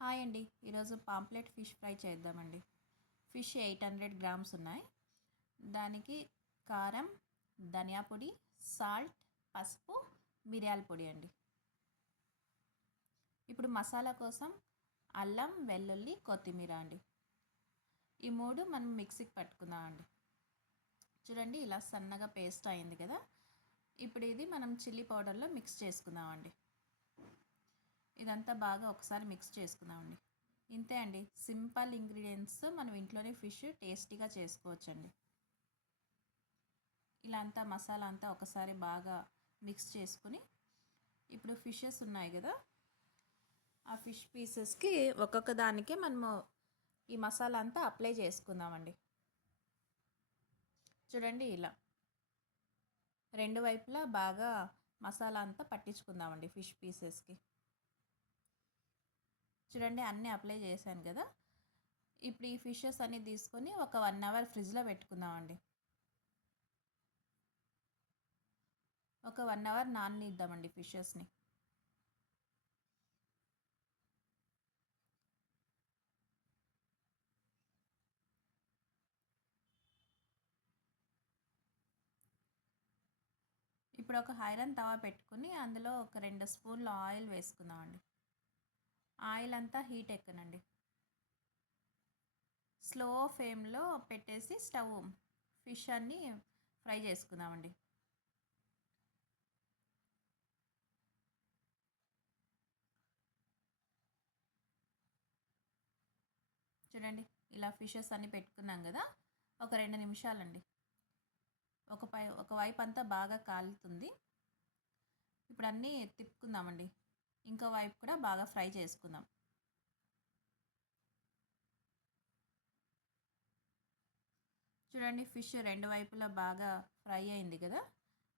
Hi అండి. ఈరోజు pamphlet fish fry చేద్దామండి. ఫిష్ 800 గ్రామ్స్ ఉన్నాయి. దానికి కారం, ధనియా పొడి, సాల్ట్, పసుపు, మిరియాల పొడి అండి. ఇప్పుడు మసాలా కోసం అల్లం, వెల్లుల్లి, కొత్తిమీర అండి. ఈ మూడు మనం మిక్సీకి పట్టుకుందామండి. చూడండి ఇలా సన్నగా పేస్ట్ అయింది కదా. ఇప్పుడు ఇది మనం చిల్లీ పౌడర్లో మిక్స్ చేసుకుందామండి. ఇదంతా బాగా ఒకసారి మిక్స్ చేసుకుందామండి. ఇంతే అండి, సింపుల్ ఇంగ్రీడియంట్స్ మనం ఇంట్లోనే ఫిష్ టేస్టీగా చేసుకోవచ్చండి. ఇలా అంతా మసాలా అంతా ఒకసారి బాగా మిక్స్ చేసుకుని ఇప్పుడు ఫిషెస్ ఉన్నాయి కదా, ఆ ఫిష్ పీసెస్కి ఒక్కొక్క దానికి మనము ఈ మసాలా అంతా అప్లై చేసుకుందామండి. చూడండి ఇలా రెండు వైపులా బాగా మసాలా అంతా పట్టించుకుందామండి ఫిష్ పీసెస్కి. చూడండి అన్నీ అప్లై చేశాను కదా. ఇప్పుడు ఈ ఫిషెస్ అన్నీ తీసుకొని ఒక 1 అవర్ ఫ్రిడ్జ్లో పెట్టుకుందామండి. ఒక 1 అవర్ నాననిద్దామండి ఫిషెస్ని. ఇప్పుడు ఒక ఐరన్ తవా పెట్టుకుని అందులో ఒక 2 స్పూన్ల ఆయిల్ వేసుకుందామండి. ఆయిల్ అంతా హీట్ ఎక్కనండి. స్లో ఫ్లేమ్లో పెట్టేసి ఫిష్ అన్నీ ఫ్రై చేసుకుందామండి. చూడండి ఇలా ఫిషెస్ అన్నీ పెట్టుకున్నాం కదా, ఒక 2 నిమిషాలండి. ఒక వైపు అంతా బాగా కాలుతుంది. ఇప్పుడు అన్నీ తిప్పుకుందామండి. ఇంకో వైపు కూడా బాగా ఫ్రై చేసుకుందాం. చూడండి ఫిష్ రెండు వైపులా బాగా ఫ్రై అయింది కదా.